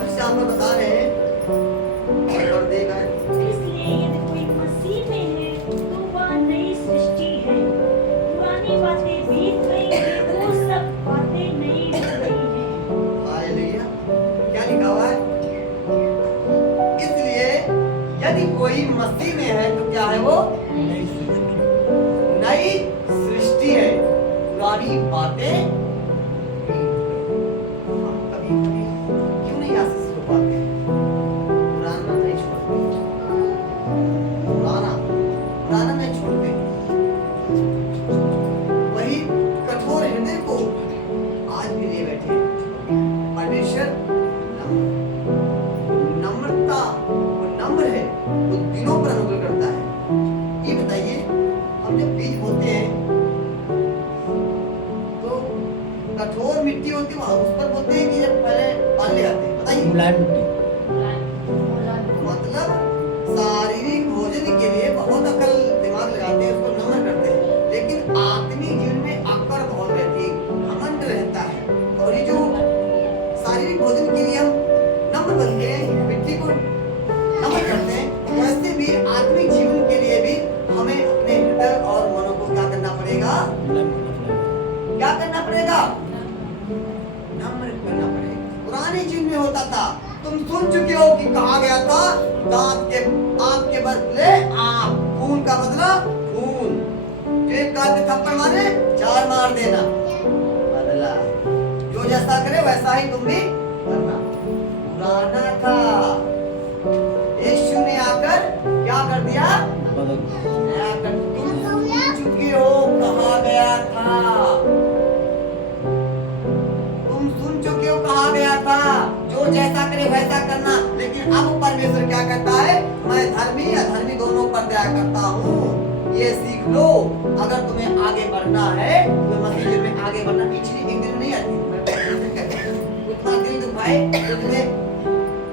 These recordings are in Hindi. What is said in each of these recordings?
और इससे हम लोग बता रहे हैं और देखा है। इसलिए यदि कोई मसीह में है तो वह नई सृष्टि है, पुरानी बातें बीत गई हैं, वो सब बातें नई हो गई हैं। हालेलुया। क्या लिखा हुआ है? इसलिए यदि कोई मसीह में है तो क्या है वो? नई सृष्टि है, पुरानी बातें कभी कभी क्यों नहीं आ सकते बातें? पुराना नहीं छोड़ते, पुराना नहीं छोड़ते। वही कठोर हृदय को आज भी लिए बैठे परमेश्वर नम्रता, वो नम्र है, वो दिनों पर अनुग्रह करता है। ये बताइए, हम जब बीज बोते हैं तो कठोर मिट्टी होती है उस पर बोते हैं कि जब पहले पाल ले आते हैं? बताइए। मुलायम मिट्टी। मतलब शारीरिक भोजन के लिए बहुत अकल दिमाग लगाते हैं, उसको नम्र करते हैं, लेकिन आत्मिक जीवन में अकड़ बहुत रहती है, घमंड रहता है। और ये जो शारीरिक भोजन के लिए हम नम्र बनते हैं, मिट्टी को नम्र करते हैं, वैसे भी आत्मिक जीवन के लिए भी हमें अपने हृदय और मनों को क्या करना पड़ेगा? क्या करना पड़ेगा? नम्र करना पड़ेगा। पुराने जीवन में होता था, तुम सुन चुके हो कि कहा गया था, दांत के आंख के बदले आंख, खून का मतलब खून, जो एक कान में थप्पड़ मारे 4 मार देना। बदला जो जैसा करे वैसा ही तुम भी करना। पुराना था, यीशु ने आकर क्या कर दिया? नया कर। तुम सुन चुके हो कहा गया था, तुम सुन चुके हो कहा गया था, जो जैसा करे वैसा करना। लेकिन अब परमेश्वर क्या कहता है? मैं धर्मी अधर्मी दोनों पर दया करता हूँ, ये सीख लो। अगर तुम्हें आगे बढ़ना है तो मसीह में आगे बढ़ना पीछे एक दिन नहीं आती। उतना दिल दुखाए तो तुम्हें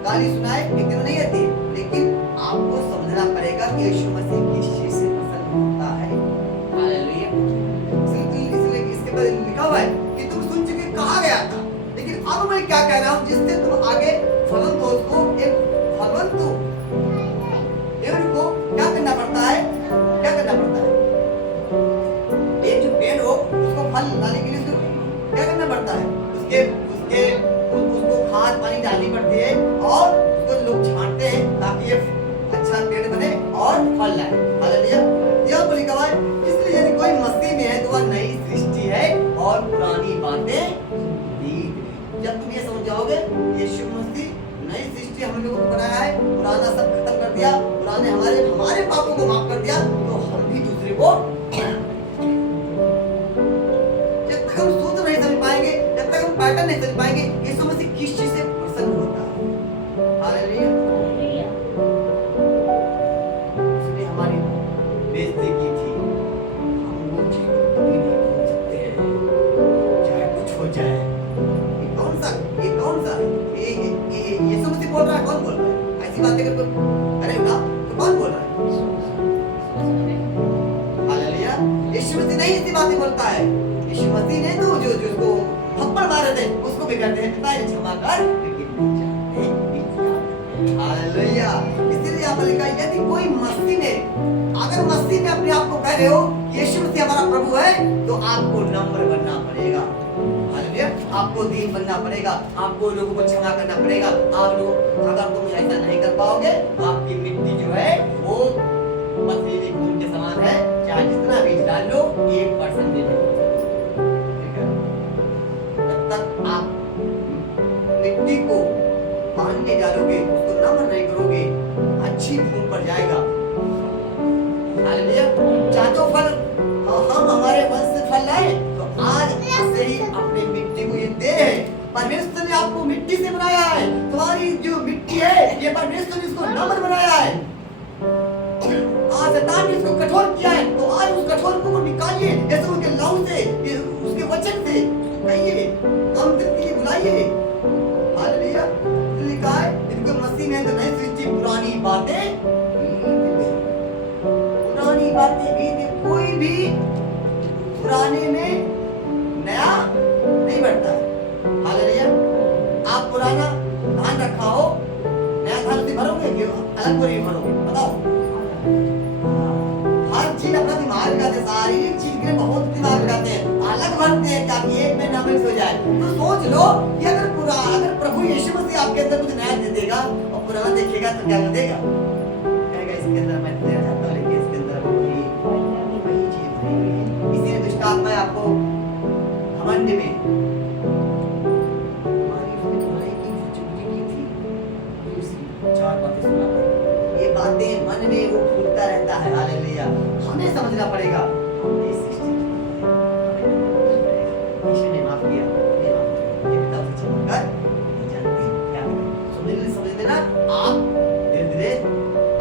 गाली सुनाए एक दिन नहीं आती, लेकिन आपको समझना पड़ेगा कि यीशु मसीह किस चीज से पसंद होता है। हालेलुया। इसलिए इसके बाद लिखा हुआ है कि तुम सुन चुके कहा गया था, लेकिन अब मैं क्या कह रहा हूँ, जिससे तुम आगे फलवंत हो, उसको एक फलवंत हो, को क्या करना पड़ता है? क्या करना पड़ता है? एक जो पेड़ हो उसको फल लाने के लिए उसको क्या करना पड़ता है? उसको खाद पानी डालनी पड़ती है और उसको लोग छांटते हैं ताकि ये अच्छा पेड़ बने और फल लाए। हालेलुया। यह लिखा हुआ है, इसलिए यदि कोई मसीह में है तो वह नई सृष्टि है और पुरानी बातें बीत गई। जब तुम ये समझ जाओगे यीशु मसीह नई सृष्टि हम लोगों को बनाया है, पुराना सब खत्म कर दिया, पुराने हमारे पापों को माफ कर दिया, तो हम भी दूसरे को जब तक हम सूत्र नहीं समझ पाएंगे, जब तक हम पैटर्न नहीं समझ पाएंगे, यीशु मसीह किस चीज से प्रसन्न होता है। हालेलुया। उसने हमारी बेइज्जती की थी, हम वो चीज को कभी नहीं भूल सकते हैं, चाहे कुछ हो जाए। ये कौन सा यीशु मसीह बोल रहा है? कौन बोल रहा है ऐसी बातें? करेगा तो कौन बोल रहा है? हालेलुया। यीशु मसीह नहीं ऐसी बातें बोलता है। यीशु मसीह ने तो जो जिसको थप्पड़ मारे थे उसको भी कहते हैं पिता ने क्षमा कर, हालेलुया। इसीलिए यहाँ पर लिखा है, यदि कोई मसीह में, अगर मसीह में अपने आप को कह रहे हो यीशु मसीह हमारा प्रभु है, तो आपको नम्र बनना पड़ेगा। हालेलुया। आपको दीन बनना पड़ेगा, आपको लोगों को क्षमा करना पड़ेगा। आप लोग अगर तुम ऐसा नहीं कर पाओगे तो आपकी मिट्टी जो है वो पथरीली खून के समान है, चाहे जितना बीज डाल लो 1% भी नहीं। जब तक आप मिट्टी को पानी डालोगे, उसको नम्र नहीं करोगे, अच्छी भूमि पर जाएगा। हालेलुया। चाहे तो फल हम हमारे वंश से फल लाए, तो आज से ही अपने मिट्टी को ये दे है। परमेश्वर ने आपको मिट्टी से बनाया है, तुम्हारी जो मिट्टी है ये परमेश्वर ने इसको नम्र बनाया है। आज शैतान ने इसको कठोर किया है, तो आज उस कठोर को निकालिए, जैसे उसके लहू से, उसके वचन से कहिए, हम दिल के लिए बुलाइए। हालेलुया। लिखा है, इनको मसीह में तो नई सृष्टि, पुरानी बातें भी कोई भी पुराने में नया नहीं बढ़ता है। हालेलुया। आप पुराना धान रखा अलग बुरी करो, बताओ। हर चीज अपना दिमाग लगाते हैं, शारीरिक चीज के लिए बहुत दिमाग लगाते हैं, अलग भरते हैं ताकि एक में ना मिक्स हो जाए। तो सोच लो कि अगर प्रभु यीशु मसीह आपके अंदर कुछ नया दे देगा और पुराना देखेगा तो क्या देगा? कहेगा इसके अंदर मैं नया चाहता हूँ, लेकिन इसके अंदर वही चीज भरी हुई है। इसीलिए दुष्ट आत्मा आपको घमंड में चार बातें सुनाते हैं। ये बातें मन में वो फूटता रहता है। हालेलुया। हमें समझना पड़ेगा ये सृष्टि ईश्वर ने माफ किया, ये पिता से छिपकर नहीं जानते क्या करें। समझ लेना, आप धीरे धीरे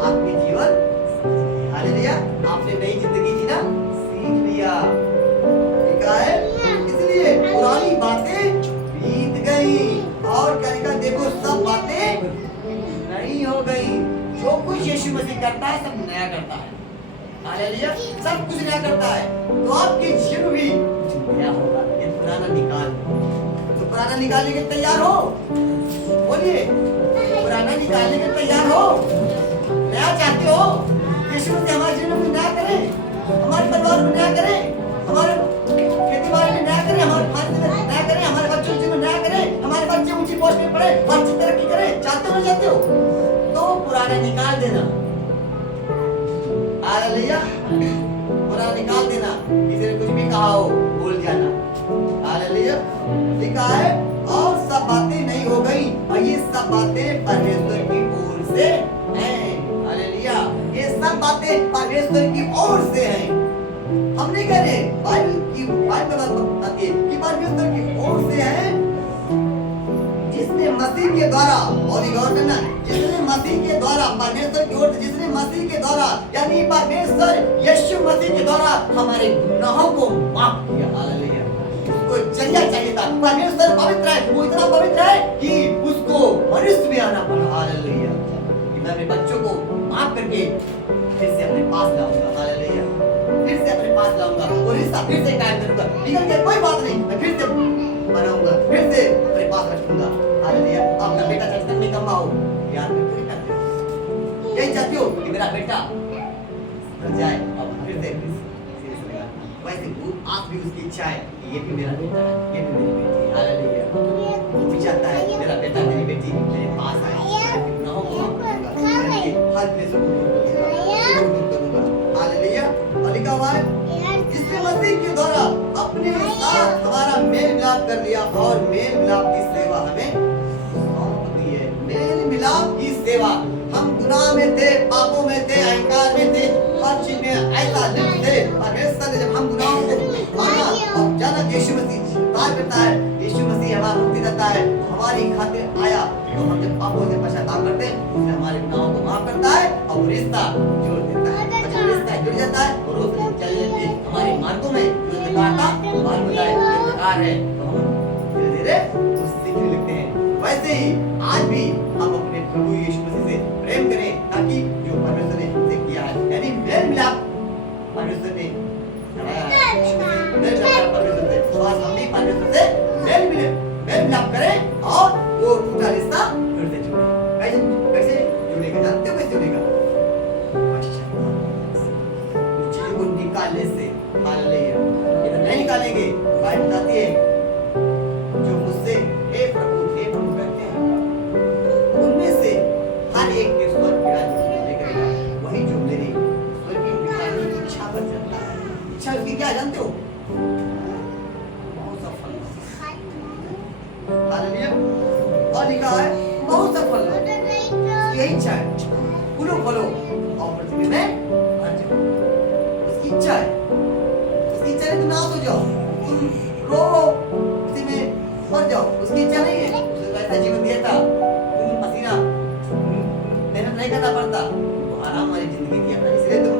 आपके जीवन समझ गए। हालेलुया। आपने नई जिंदगी जीना सीख लिया, ठीक है? इसलिए पुरानी बातें बीत गई और क्या लिखा? देखो सब बातें नई हो गई। जो कुछ यीशु मसीह करता है सब नया करता है। हालेलुया। सब कुछ नया करता है। तो आपके जीवन भी कुछ नया होगा। ये पुराना निकाल, तो पुराना निकालने के तैयार हो? बोलिए, पुराना निकालने के तैयार हो? नया चाहते हो? यीशु मसीह हमारे जीवन में नया करे, हमारे परिवार में नया करे, हमारे खेती बाड़ी में नया करे, हमारे खाने में नया करे, हमारे बच्चों में नया करे, हमारे बच्चे ऊंची पोस्ट में पढ़े, अच्छी तरक्की करे। चाहते हो? चाहते हो तो पुराना निकाल देना। हालेलुया। पुराना निकाल देना। किसी ने कुछ भी कहा हो भूल जाना। हालेलुया। लिखा है और सब बातें नहीं हो गई और ये सब बातें परमेश्वर की ओर से हैं। हालेलुया। ये सब बातें परमेश्वर की ओर से हैं। हम नहीं कह रहे, बाइबल बताती है कि परमेश्वर की ओर से है, जिसने मसीह के द्वारा, और गौर करना, जिसने मसीह के द्वारा परमेश्वर की ओर से, जिसने मसीह के द्वारा यानी परमेश्वर यीशु मसीह के द्वारा हमारे गुनाहों को माफ किया। हालेलुया। उसको जरिया चाहिए था। परमेश्वर पवित्र है, वो इतना पवित्र है कि उसको मनुष्य भी आना पड़ा। हालेलुया। मैं अपने बच्चों को माफ करके फिर से अपने पास लाऊंगा। हालेलुया। फिर से अपने पास लाऊंगा और रिश्ता फिर से कायम करूंगा। निकल गया कोई बात नहीं, मैं फिर से बनाऊंगा, फिर से अपने पास रखूंगा। हालेलुया। अपना बेटा चर्च में कमा हो, याद करते हो? यही चाहते हो कि मेरा बेटा बन जाए और फिर से वैसे आप भी उसकी इच्छा है कि ये भी मेरा बेटा है, ये भी मेरी बेटी है। हालेलुया। वो भी चाहता है मेरा बेटा मेरी बेटी मेरे पास आए, मैं गुनाहों को माफ करूंगा, मैं हर क्लेश को दूर करूंगा। हालेलुया। और लिखा हुआ है जिसने मसीह के द्वारा अपने साथ हमारा मेल मिलाप कर लिया और मेल मिलाप की सेवा हमें सौंप दी है। मेल मिलाप की सेवा। हम गुनाह में थे, पापों में थे, अहंकार में थे, हर चीज में ऐसा लिप्त थे। परमेश्वर ने जब हम गुनाहों को माना और जाना यीशु मसीह बात करता है, यीशु मसीह हमारा मुक्तिदाता है, हमारी खातिर आया, तो हम जब पापों से पश्चाताप करते हैं, उसने हमारे गुनाहों को माफ करता है और वो रिश्ता जोड़ देता है। जब रिश्ता जुड़ जाता है और वो चल लेती है हमारे मार्गों में, जो निकालता मार्ग बताए ये प्रकार है, तो हम धीरे धीरे उससे सीखने लगते हैं। वैसे ही आज भी हम अपने प्रभु यीशु मसीह से प्रेम करें, ताकि जो परमेश्वर ने हमसे किया है, यानी मेल मिलाप परमेश्वर ने कराया है, मेल मिलाप परमेश्वर से, तो आज हम भी परमेश्वर से मेल मिलाप करें और वो टूटा रिश्ता फिर से जुड़े। कैसे जुड़ेगा? जानते हो कैसे जुड़ेगा? चीजों को निकालने से। हालेलुया। इधर नहीं निकालेंगे। बाइबल बताती है जो मुझसे हे प्रभु कहते हैं, उनमें से हर एक के स्वर्ग की राज्य करेगा, वही जो मेरी स्वर्ग की पिता की इच्छा पर चलता है। इच्छा उसकी क्या जानते हो? बहुत सफल। हालेलुया। और लिखा है बहुत सफल यही इच्छा है, फूलो फलो और पृथ्वी में भर जाओ। उसकी इच्छा है। उसकी इच्छा नहीं तुम नाश हो जाओ, तुम रो उसी में मर जाओ। उसकी इच्छा नहीं है। उसने ऐसा जीवन दिया था, तुम पसीना मेहनत नहीं करना पड़ता, तो आराम वाली जिंदगी दिया था। इसलिए तुम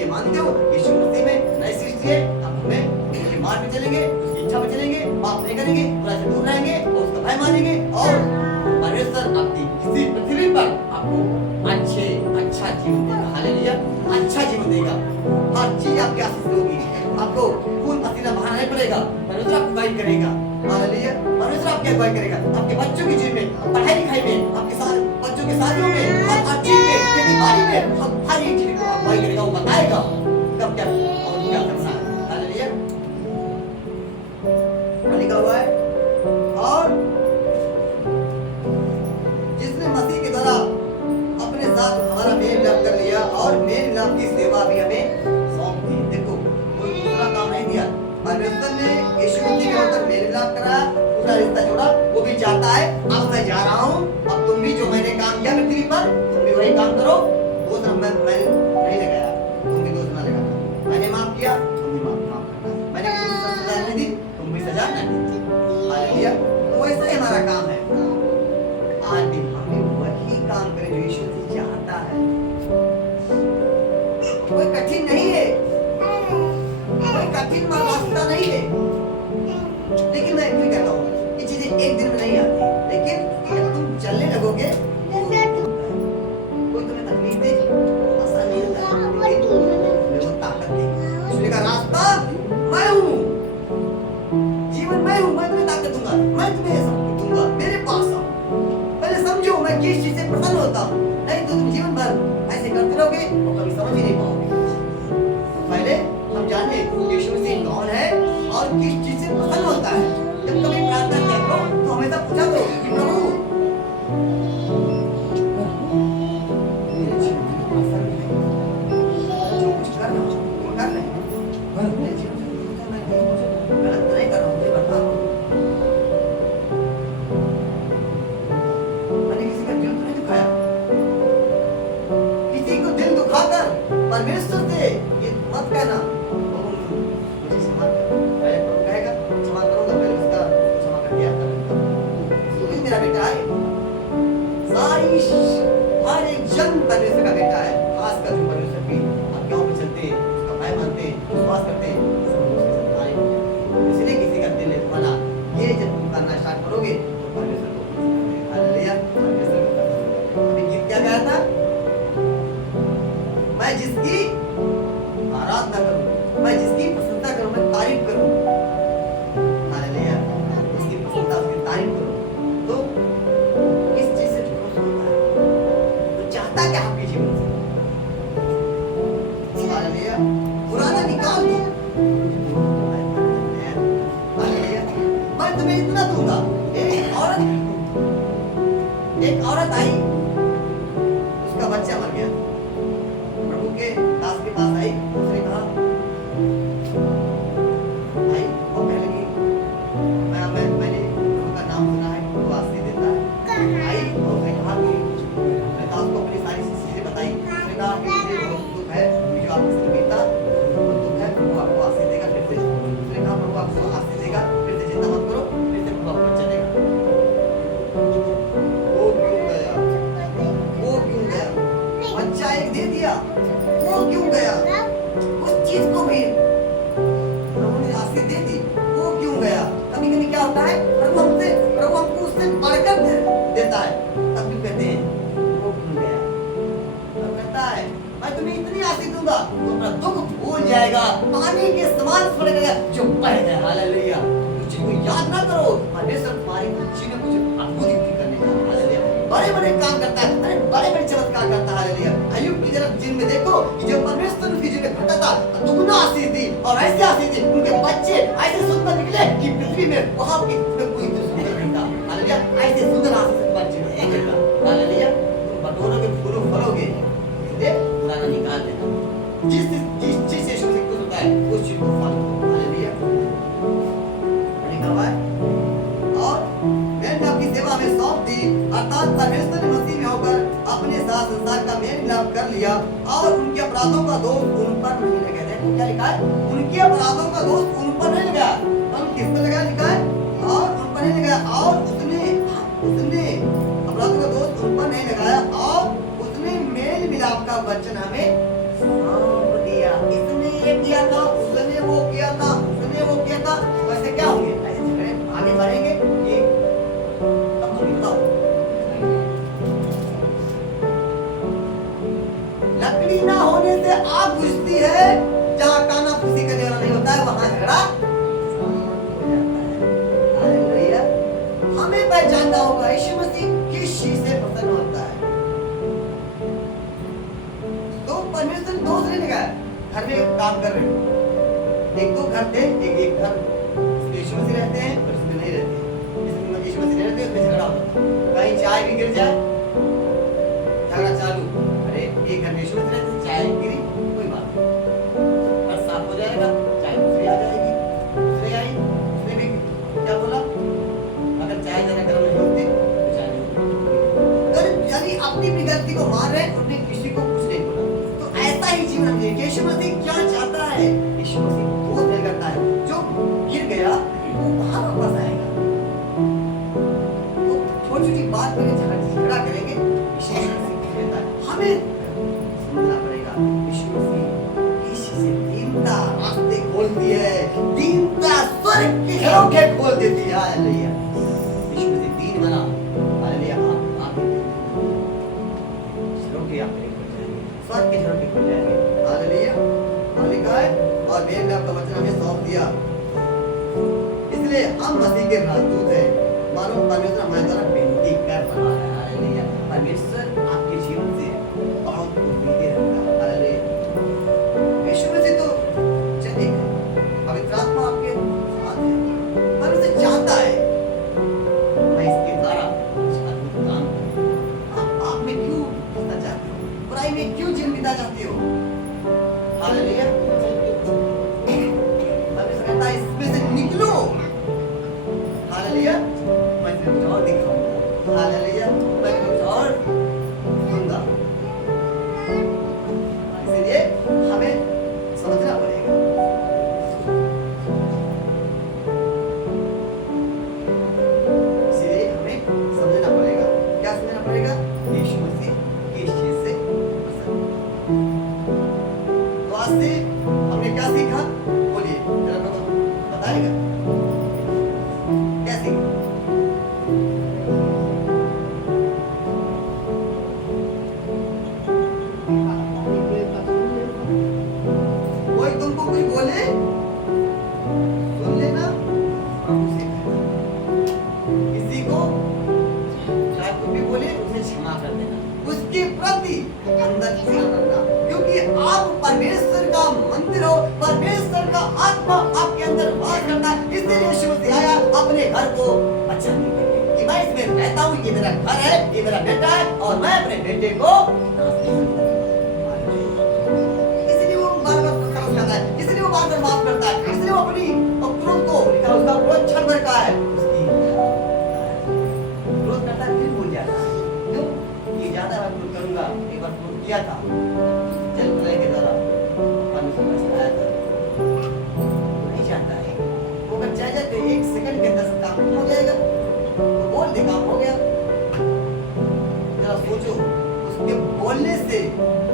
ये मानते हो यीशु मसीह में नई सृष्टि है। अब हमें उसके मार्ग में चलेंगे, उसकी इच्छा में चलेंगे, पाप नहीं करेंगे, बुराई से दूर रहेंगे और उसका भय मानेंगे और परमेश्वर अपनी किसी पृथ्वी पर आपको अच्छा जीवन देगा। हालेलुया। अच्छा जीवन देगा। हर चीज आपके आशीष होगी। आपको खून पसीना बहाना नहीं पड़ेगा। परमेश्वर आपको गाइड करेगा। हालेलुया। परमेश्वर आपकी अगुवाई करेगा। आपके बच्चों के जीवन में, पढ़ाई लिखाई में, आपके बच्चों के शादियों में, हर चीज में की सेवा भी हमें सौंप दी। देखो कोई दूसरा काम नहीं दिया, परमेश्वर ने यीशु मसीह के होकर मेल मिलाप करा, पूरा रिश्ता जोड़ा। वो भी चाहता है अब मैं जा रहा हूँ, अब तुम भी जो मैंने काम किया पृथ्वी पर तुम भी वही काम करो। दोष मैं नहीं लगाया, तुम भी दोष ना लगाना। मैंने माफ किया, तुम भी माफ करना। मैंने किसी को सजा नहीं दी, तुम भी सजा नहीं दी। हालेलुया। तो वैसा ही हमारा काम है। आज भी हमें वही काम करें जो यीशु मसीह चाहता है। कोई कठिन नहीं है, कोई कठिन रास्ता नहीं है। लेकिन मैं भी कहता हूँ ये चीजें एक दिन में नहीं आती, लेकिन जब तुम चलने लगोगे कोई तुम्हें तकलीफ दे आसान नहीं होता, लेकिन तुम्हें वो ताकत देगी। इसलिए का रास्ता मैं हूँ, जीवन मैं हूँ, मैं तुम्हें ताकत दूंगा, मैं तुम्हें सब कुछ दूंगा, मेरे पास आओ। पहले समझो मैं किस चीज से प्रसन्न होता हूँ, नहीं तो तुम जीवन भर ऐसे करते रहोगे और कभी समझ ही नहीं पाओगे। पहले हम जाने यीशु मसीह कौन है और किस चीज से प्रसन्न होता है। जब कभी प्रार्थना किया करो तो हमेशा पूछा करो कि प्रभु मेरे जीवन में प्रसन्न है, जो कुछ कर रहा हूँ वो कर रहे हैं, मेरे जीवन में मैं गलत नहीं कर रहा हूँ, मुझे बता। मैंने किसी का दिल तो नहीं दुखाया, किसी को दिल दुखाकर परमेश्वर से ये मत कहना मुझे क्षमा कर। पहले प्रभु कहेगा क्षमा करूंगा, पहले उसका क्षमा कर दिया करूंगा। मेरा बेटा है, सारी हर एक जन परमेश्वर का बेटा है, खासकर जो परमेश्वर की आज्ञाओं पे चलते हैं, उसका भय मानते हैं, विश्वास करते हैं, इसलिए किसी का दिल नहीं दुखाना। ये जब तुम करना स्टार्ट करोगे तो परमेश्वर को हालेलुया, परमेश्वर को करना। अभी गीत क्या गाया था? मैं जिसकी आराधना करूं, मैं जिसकी प्रशंसा करूं, मैं तारीफ करूं, हालेलुया, उसकी प्रशंसा उसकी तारीफ करूं, तो किस चीज से खुश होता है? तो चाहता क्या आपके जीवन से? हालेलुया। पुराना निकाल दो, हालेलुया। मैं तुम्हें इतना दूंगा। एक औरत आई, उसका बच्चा मर गया, प्रभु के दास के पास आई, उसने कहा भाई वो कहने लगी मैंने प्रभु का नाम सुना है, वो आशीष देता है। आई और उसने कहा कि मैं दास को अपनी सारी चीजें बताई। उसने कहा कि मुझे बहुत दुख है, जो आपके साथ बीता बहुत दुख है, प्रभु आपको आशीष देगा फिर से। उसने कहा प्रभु आपको आशीष देगा फिर से, चिंता मत करो, फिर से प्रभु आपको बच्चा देगा। वो क्यों गया? बच्चा एक दे दिया, वो क्यों गया? उस चीज को भी प्रभु ने आशीष दे दी, वो क्यों गया? कभी कभी क्या होता है, प्रभु हमको उससे बढ़कर देता है, तब भी कहते हैं वो क्यों गया? तब कहता है मैं तुम्हें इतनी आशीष दूंगा तो अपना दुख भूल जाएगा, पानी के समान फट गया जो बह गया। हालेलुया। उस चीज को याद ना करो, परमेश्वर तुम्हारी खुशी में कुछ अद्भुत करने जा रहा है। हालेलुया। बड़े बड़े काम करता है, अरे बड़े बड़े चमत्कार करता है। हालेलुया। अय्यूब की जरा जिन में देखो कि जब परमेश्वर उसकी जिन में फटा था तो दुगना आशीष दी और ऐसे आशीष दी, उनके बच्चे ऐसे सुंदर निकले कि पृथ्वी में वहां की कोई तो सुंदर नहीं था। हालेलुया। ऐसे सुंदर आशीष बच्चे निकलेगा। हालेलुया। तुम बटोरोगे फूलों फलोगे, इसलिए पुराना निकाल देना। जिस चीज से शुरू कुछ होता है उस चीज को फॉलो। हालेलुया। मैंने कहा और मैंने आपकी सेवा में सौंप दी, अर्थात परमेश्वर ने मसीह में होकर अपने साथ संसार का मेल मिलाप कर लिया और उनके अपराधों का दोष उन पर नहीं लगा। देखो क्या लिखा है, उनके अपराधों का दोष उन पर नहीं लगा। हम किस पर लगा? लिखा है और उन पर नहीं लगा, और उसने अपराधों का दोष उन पर नहीं लगाया और उसने मेल मिलाप का वचन हमें सौंप दिया। इसने ये किया था, उसने वो किया था, उसने वो किया था, वैसे क्या होंगे? ऐसे झगड़े आगे बढ़ेंगे कि तब हम बताओ। लकड़ी ना होने से आग बुझती है, जहाँ काना फूसी करने वाला नहीं होता है वहां झगड़ा हो जाता है। हालेलुया। हमें पहचानना होगा यीशु मसीह किस चीज से प्रसन्न होता है। तो परमेश्वर दोष नहीं लगाया। घर में एक काम कर रहे हो, एक दो घर थे, एक घर यीशु मसीह रहते हैं और इसमें नहीं रहते। इसमें यीशु मसीह रहते हैं, उसमें झगड़ा होता है। कहीं चाय भी गिर जाए झगड़ा चालू। अरे एक घर में यीशु मसीह रहते, चाय गिरी अपनी अपनी गलती को मान रहे हैं, उन्होंने किसी को कुछ नहीं बोला। तो ऐसा ही जीवन हम जिएंगे। यीशु मसीह क्या चाहता है? यीशु मसीह दो फेल करता है, जो गिर गया वो वहां वापस आएगा। तो छोटी छोटी बात में झगड़ा करेंगे, यीशु मसीह कहता है हमें समझना पड़ेगा यीशु मसीह किसी से दीनता रास्ते खोलती है, दीनता स्वर्ग के झरोखे खोल देती है। हालेलुया। यीशु मसीह दीन बना, हालेलुया। आप झरोखे आपके लिए खुल जाएंगे, स्वर्ग के झरोखे खुल जाएंगे। हालेलुया। और लिखा है और मैंने में आपका वचन हमें सौंप दिया, इसलिए हम मसीह के राजदूत हैं, मानो परमेश्वर हमारे द्वारा विनती कर रहा है। हालेलुया। परमेश्वर आपके जीवन से बहुत उम्मीदें रखता है। हालेलुया। यीशु मसीह तो चलेगा, पवित्र आत्मा आपके साथ है, पर उसे चाहता है मैं इसके द्वारा अद्भुत काम करूं। आप में क्यों फंसना चाहते हो? बुराई में क्यों जीवन बिता चाहते हो? हालेलुया। परमेश्वर कहता है इसमें से निकलो। हालेलुया। मैं तुम्हें कुछ और दिखाऊंगा। हालेलुया। मैं कुछ और दूंगा। इसलिए हमें समझना पड़ेगा। इसलिए हमें समझना पड़ेगा। क्या समझना पड़ेगा? यीशु मसीह किस चीज से पसंद है। तो आज से हमने क्या सीखा? बोलिए जरा बताएगा क्या सीखा? कोई तुमको कुछ बोले सुन लेना, प्रभु से कहना। किसी को शायद कुछ भी बोले उसे क्षमा कर देना, उसके प्रति अंदर ध्यान रखना, क्योंकि आप परमेश्वर का मंदिर हो, परमेश्वर का आत्मा आपके अंदर वास करता है। इसलिए यीशु मसीह आया अपने घर को बचाने के लिए, कि मैं इसमें रहता हूँ, ये मेरा घर है, ये मेरा बेटा है, और मैं अपने बेटे को नाश नहीं करूंगा। इसलिए वो बार-बार प्रकाश करता है, इसलिए वो बार-बार माफ करता है, इसलिए वो अपनी क्रोध को लिखा, उसका क्रोध क्षण भर का है, उसकी क्रोध करता है फिर भूल जाता है। क्यों? ये ज्यादा बार क्रोध करूंगा, एक बार क्रोध किया था जल प्रलय के द्वारा, परमेश्वर ने सताया था, नहीं चाहता है वो। अगर चाह जाए तो एक सेकंड के अंदर काम हो जाएगा, तो बोल दे काम हो गया। जरा सोचो, उसके बोलने से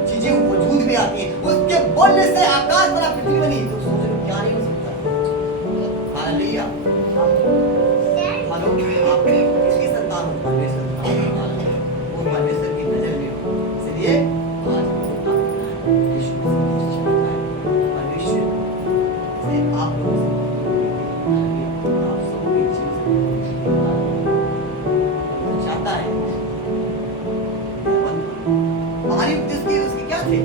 चीजें वजूद में आती हैं, उसके बोलने से आकाश बना, पृथ्वी बनी, तो सोचो क्या नहीं हो सकता। हालेलुया। मानो आप किसकी संतान हो? परमेश्वर का। हालेलुया। वो परमेश्वर की नजर में हो। इसलिए आज यीशु मसीह चाहता है परमेश्वर से आप लोगों से आप सबों के जीवन से चाहता है। बाहरी उपदेश के उसके क्या थे?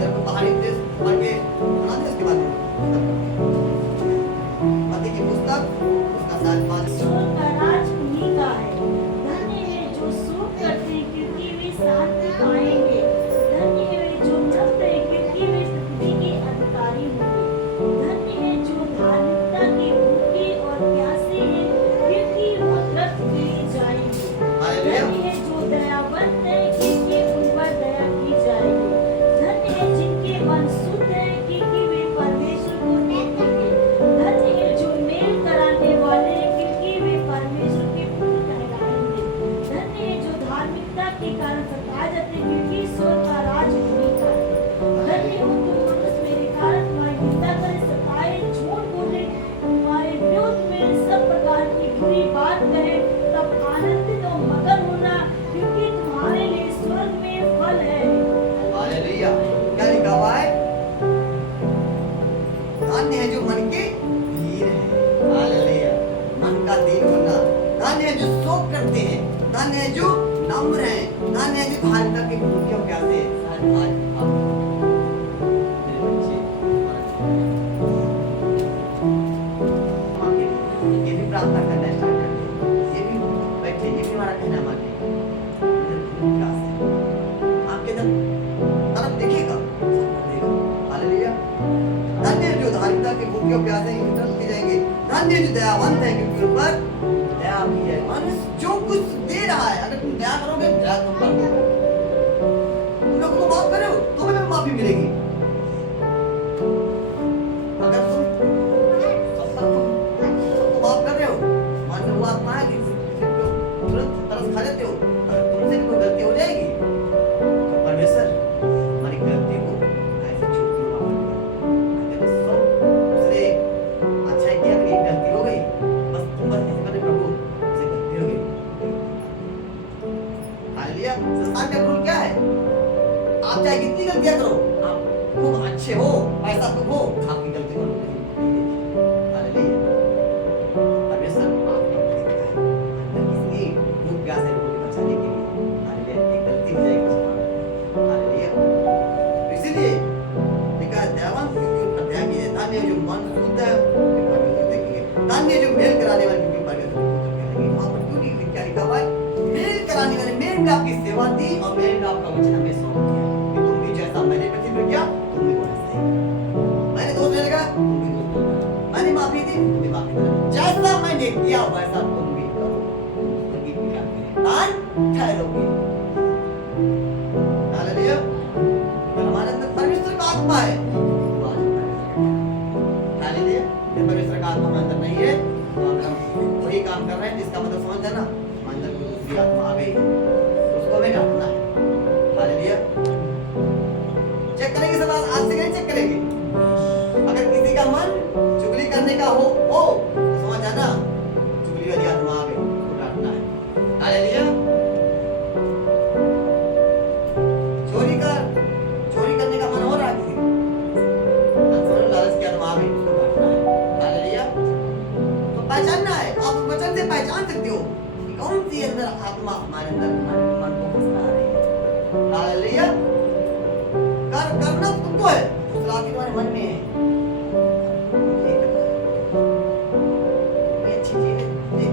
जब बाहरी उपदेश पढ़ के सुना दे, उसके बाद मत्ती की पुस्तक उसका 5 ईश्वर का राज उन्हीं का है। धन्य है जो शोक करते हैं, क्योंकि वे शांति पाएंगे। धन्य है जो तृप्त है, क्योंकि वे पृथ्वी के अधिकारी होंगे। धन्य है जो धार्मिकता के भूखे और प्यासे हैं, क्योंकि वो तृप्त किए जाएंगे। हालेलुया। धन्य है जो दयावंत हैं, क्योंकि उन पर दया की जाएगी। धन्य है जिनके मन शुद्ध हैं, क्योंकि वे परमेश्वर को देखेंगे। धन्य है जो मेल कराने वाले हैं, क्योंकि वे परमेश्वर के पुत्र कहलाएंगे। धन्य है जो धार्मिकता के कारण सताए जाते हैं, क्योंकि ईश्वर का राज उन्हीं का है। धन्य हो तुम मनुष्य मेरे कारण तुम्हारी निंदा करें, सताए, झूठ बोले, तुम्हारे विरुद्ध में सब प्रकार की बुरी बात कहे, तब आनंदित और मगन होना, क्योंकि तुम्हारे लिए स्वर्ग में फल है। हालेलुया। क्या लिखा हुआ है? धन्य है जो मन के दीन है। हालेलुया। मन का दीन होना। धन्य है जो शोक करते हैं, धन्य है जो नम्र हैं, धन्य है जो धार्मिकता के भूखे और प्यासे हैं। आज आप मेरे बच्चे ये भी प्रार्थना करना स्टार्ट कर दें, ये भी बैठे, ये भी हमारा कहना माने। आपके तरफ देखेगा, हालेलुया। धन्य है जो धार्मिकता के भूखे और प्यासे हैं, इनकी तरफ की जाएंगे। धन्य है जो दयावंत है, क्योंकि उन पर दया की जाएगी। जो कुछ दे रहा है, अगर तुम दया करोगे, दया तुम पर होगा। हालेलुया। संसार का रूल क्या है? आप चाहे कितनी गलतियां करो, आप खूब अच्छे हो, ऐसा तुम हो, आपकी गलती को नहीं देखिए। हालेलुया। परमेश्वर आपको देखता है, अंदर किसकी भूख प्यास है उनको बचाने के लिए। हालेलुया। एक गलती हो जाएगी उसमें। हालेलुया। तो इसीलिए लिखा है, दयावान क्योंकि उन पर दया की है, धन्य है जो मन शुद्ध है उनके परमेश्वर देखेंगे, धन्य है जो मेल कराने वाले उनके परमेश्वर को पुत्र कहेंगे। वहां पर क्यों नहीं क्या लिखा हुआ है? मेल कराने वाले, मेल ने आपकी सेवा दी और मेल ने आपका वचन हमें सौंप दिया कि तुम भी जैसा मैंने प्रतिज्ञा किया तुम भी वैसा ही करो। मैंने दोष देने लगा, तुम भी दोष देना। मैंने माफी दी, तुम भी माफी देना। जैसा मैंने किया वैसा तुम भी करो। उनकी पूजा करें, दान ठहरोगे। हालेलुया। और हमारे अंदर परमेश्वर का आत्मा है, वो आज परमेश्वर का है। हालेलुया। यदि परमेश्वर का आत्मा हमारे अंदर नहीं है तो अगर हम वही काम कर रहे हैं जिसका मतलब समझ है ना, हमारे अंदर कोई दूसरी आत्मा आ गई तो उसको हमें हटाना है। हालेलुया। चेक करेंगे सब, आज से चेक करेंगे। अगर किसी का मन चुगली करने का हो तो समझ आना चुगली वाली आत्मा आ गई, उसको हटाना है। हालेलुया। चोरी करने का मन हो रहा है किसी को, लालच की आत्मा आ गई, उसको हटाना है। हालेलुया। तो पहचानना है, आप वचन से पहचान सकते हो कि कौन सी अंदर आत्मा हमारे अंदर मन को फंसा रही है। हालेलुया। करना तुमको है, दूसरा आदमी तुम्हारे मन में है। ये करना है, ये अच्छी चीज है।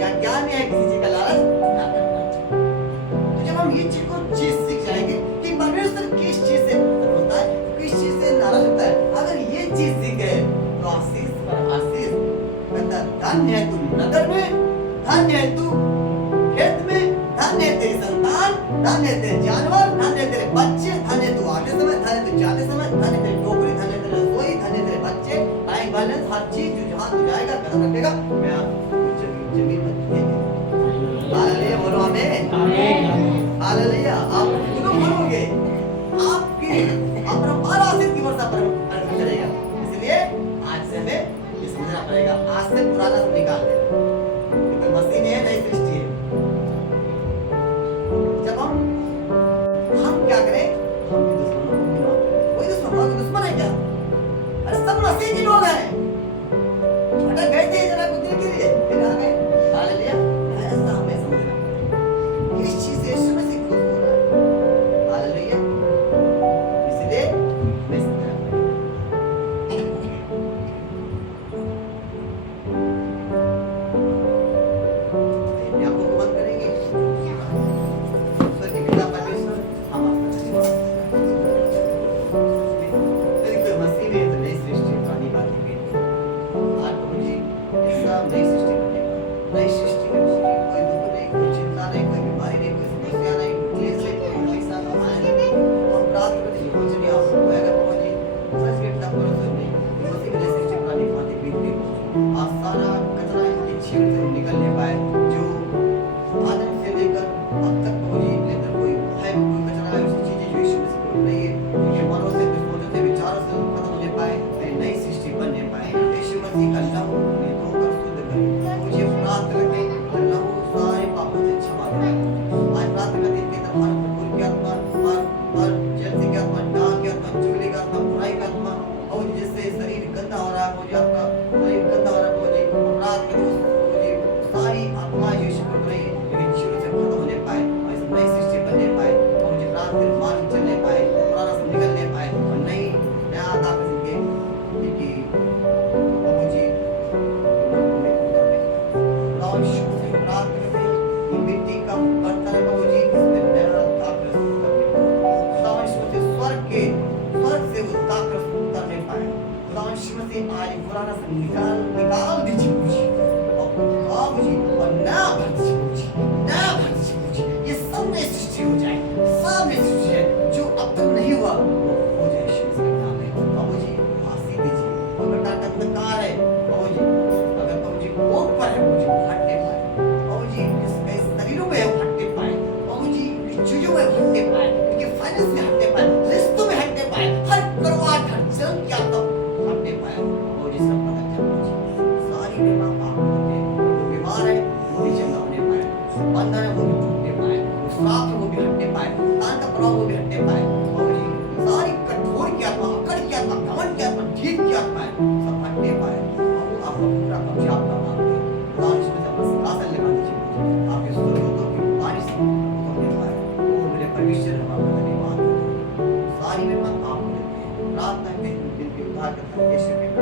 या ज्ञान में है किसी चीज का लालच ना करना चाहिए। तो जब हम ये चीज सीख जाएंगे कि परमेश्वर किस चीज से प्रसन्न होता है, किस चीज से नाराज होता है, अगर ये चीज सीख गए तो आशीष पर आशीष कहता, धन्य है तू नगर में, धन्य है तू खेत में, धन्य है तेरी संतान, धन्य है तेरे जानवर, धन्य है तेरे बच्चे, धन्य है तू आते समय, धन्य है तू जाते समय, धन्य है तेरी टोकरी, धन्य है तेरी रसोई, धन्य है तेरे बच्चे, बैंक बैलेंस, हर चीज जो जहां तू जाएगा कदम रखेगा, मैं आपको जमीन में देंगे। हालेलुया। बोलो आमीन। आमीन। हालेलुया। आप दोनों बोलोगे, आपकी अपना पर आशीष की वर्षा पर करेगा। इसलिए आज से हमें ये समझना पड़ेगा, आज से पुराना सब निकाल दे, क्योंकि मसीह ने नई सृष्टि है। जब हम क्या करें, हम भी दुश्मनों को भी माफ करें। कोई दुश्मन है क्या? अरे सब मसीह के लोग हैं। छोटा गए थे जरा कुछ दिन के लिए, फिर आ गए। हालेलुया। ऐसा हमें समझना पड़ेगा, इस चीज से यीशु मसीह खुश हो रहा है। हालेलुया। इसलिए हमें समझना पड़ेगा। आंखों को बंद करेंगे। निकलने पाए जो आदम से लेकर अब तक कोई लेकर कोई है कोई कचरा है, उसकी चीजें जो यीशु मसीह को नहीं है, उनके मनों से सोचों से विचारों से खत्म होने पाए, वे नई सृष्टि बनने पाए। यीशु मसीह का लहू उन्हें धोकर शुद्ध करे। मुझे प्रार्थना करके लहू सारे पापों से क्षमा करे। आज प्रार्थना करते हैं कि हमारे प्रभु की आत्मा और जलती की आत्मा, डाल की आत्मा, चुगली की आत्मा, बुराई की आत्मा और जिससे शरीर गंदा हो रहा है, मुझे आपका शरीर गंदा हो रहा है, मुझे अपराध के सारी आत्मा यीशु को रही लेकिन शुरू से खत्म होने पाए और इस नई सृष्टि बनने पाए और मुझे रात दिन मार्ग चलने पाए, पुराना सब निकलने पाए और नया ताकत इनके कि प्रभु जी लॉर्ड शुरू से प्राप्त करते ये मिट्टी का बर्तन है प्रभु जी, इसमें नया ताकत लॉर्ड शुरू से स्वर्ग से वो ताकत उतरने पाए। लॉर्ड शुरू से आज पुराना सब निकाल दीजिए मुझे और ना भर्ती मुझे ये सब में सृष्टि हो जाए, सब में सृष्टि है जो अब तक नहीं हुआ वो हो जाए। यीशु के नाम में प्रभु जी आशीष दीजिए। कोई बड़ा अंधकार है प्रभु जी, अगर प्रभु जी वो पर है प्रभु जी हटने पाए, प्रभु जी इसके शरीरों में हटने पाए, प्रभु जी चीजों में हटने पाए, इनके फाइनेंस में हटने पाए, रिश्तों में हटने पाए, हर करवाट हर जन्म क्या तब हटने पाए प्रभु जी सब पता चल उद्धार करता है। यीशु के